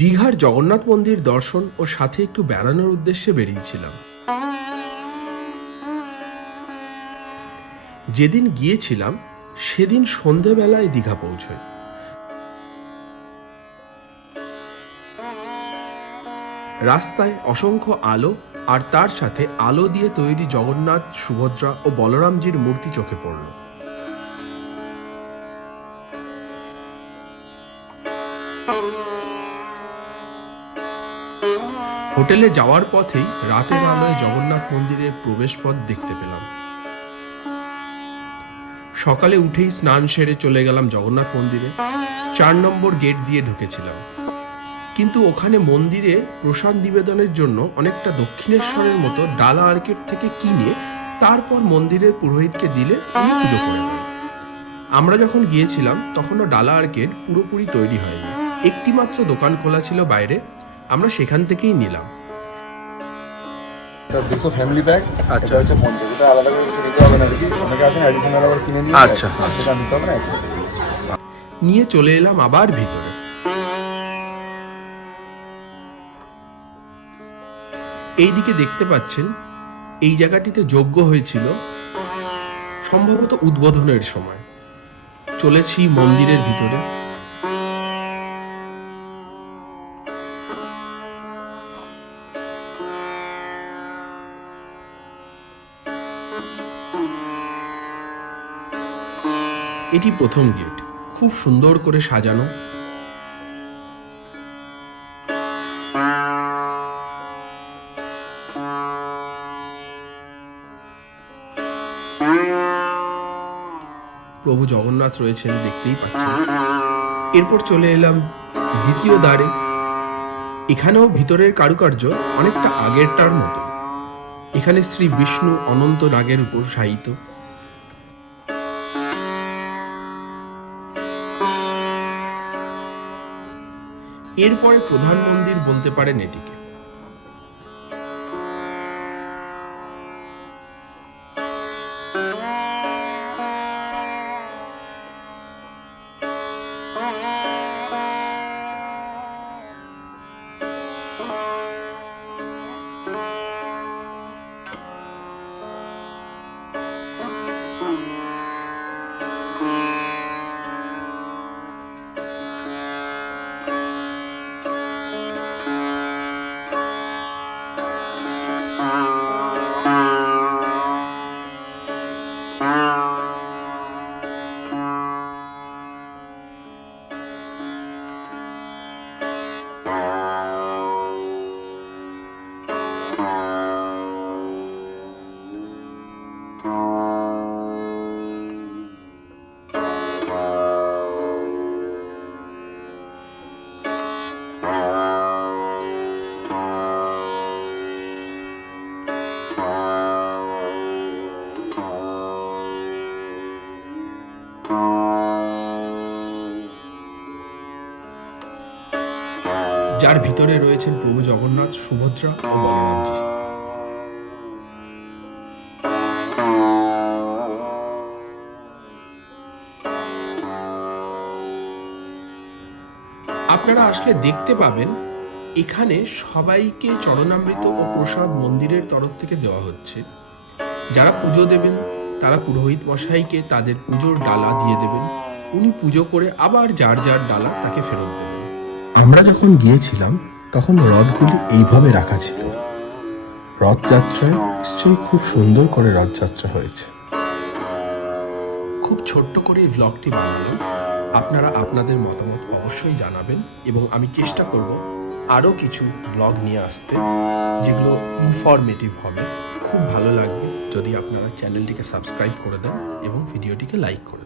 দীঘার জগন্নাথ মন্দির দর্শন ও সাথে একটু বেড়ানোর উদ্দেশ্যে বেরিয়েছিলাম। যেদিন গিয়েছিলাম সেদিন সন্ধেবেলায় দীঘা পৌঁছই। রাস্তায় অসংখ্য আলো আর তার সাথে আলো দিয়ে তৈরি জগন্নাথ, সুভদ্রা ও বলরামজির মূর্তি চোখে পড়ল। হোটেলে যাওয়ার পথেই রাতের আলোয় জগন্নাথ মন্দিরের প্রবেশপথ দেখতে পেলাম। সকালে উঠেই স্নান সেরে চলে গেলাম জগন্নাথ মন্দিরে। 4 নম্বর গেট দিয়ে ঢুকেছিলাম, কিন্তু ওখানে মন্দিরে প্রসাদ নিবেদনের জন্য অনেকটা দক্ষিণেশ্বরের মতো ডালা আর্কেড থেকে কিনে তারপর মন্দিরের পুরোহিতকে দিলে উনি পুজো করে দেন। আমরা যখন গিয়েছিলাম তখনও ডালা আর্কেড পুরোপুরি তৈরি হয়নি, একটি মাত্র দোকান খোলা ছিল বাইরে, আমরা সেখান থেকেই নিলাম। দুশো ফ্যামিলি প্যাক, আচ্ছা হচ্ছে 50, এটা আলাদা করে কিছু নিতে হবে না, দেখি অনেকে আছেন অ্যাডিশনাল আবার কিনে নিয়ে, আচ্ছা সেটা নিতে হবে না। নিয়ে চলে এলাম আবার ভিতরে। এইদিকে দেখতে পাচ্ছেন এই জায়গাটিতে যজ্ঞ হয়েছিল সম্ভবত উদ্বোধনের সময়। চলেছি মন্দিরের ভিতরে। এটি প্রথম গেট, খুব সুন্দর করে সাজানো। প্রভু জগন্নাথ রয়েছেন, দেখতেই পাচ্ছেন। এরপর চলে এলাম দ্বিতীয় দ্বারে। এখানেও ভিতরের কারুকার্য অনেকটা আগেরটার মতো। এখানে শ্রী বিষ্ণু অনন্ত নাগের উপর শায়িত। এরপরে প্রধান মন্দির বলতে পারেন এটিকে। যার ভিতরে রয়েছেন প্রভু জগন্নাথ, সুভদ্রা ও বলরামজি। আপনারা আসলে দেখতে পাবেন এখানে সবাইকে চরণামৃত ও প্রসাদ মন্দিরের তরফ থেকে দেওয়া হচ্ছে। যারা পুজো দেবেন তারা পুরোহিত মশাইকে তাদের পুজোর ডালা দিয়ে দেবেন, উনি পুজো করে আবার যার যার ডালা তাকে ফেরত দেবেন। আমরা যখন গিয়েছিলাম তখন রথগুলি এইভাবে রাখা ছিল। রথযাত্রায় নিশ্চয়ই খুব সুন্দর করে রথযাত্রা হয়েছে। খুব ছোট্ট করে এই ভ্লগটি বানালাম। আপনারা আপনাদের মতামত অবশ্যই জানাবেন এবং আমি চেষ্টা করব আরও কিছু ব্লগ নিয়ে আসতে, যেগুলো ইনফরমেটিভ হবে। খুব ভালো লাগবে যদি আপনারা চ্যানেলটিকে সাবস্ক্রাইব করে দেন এবং ভিডিওটিকে লাইক করে দেন।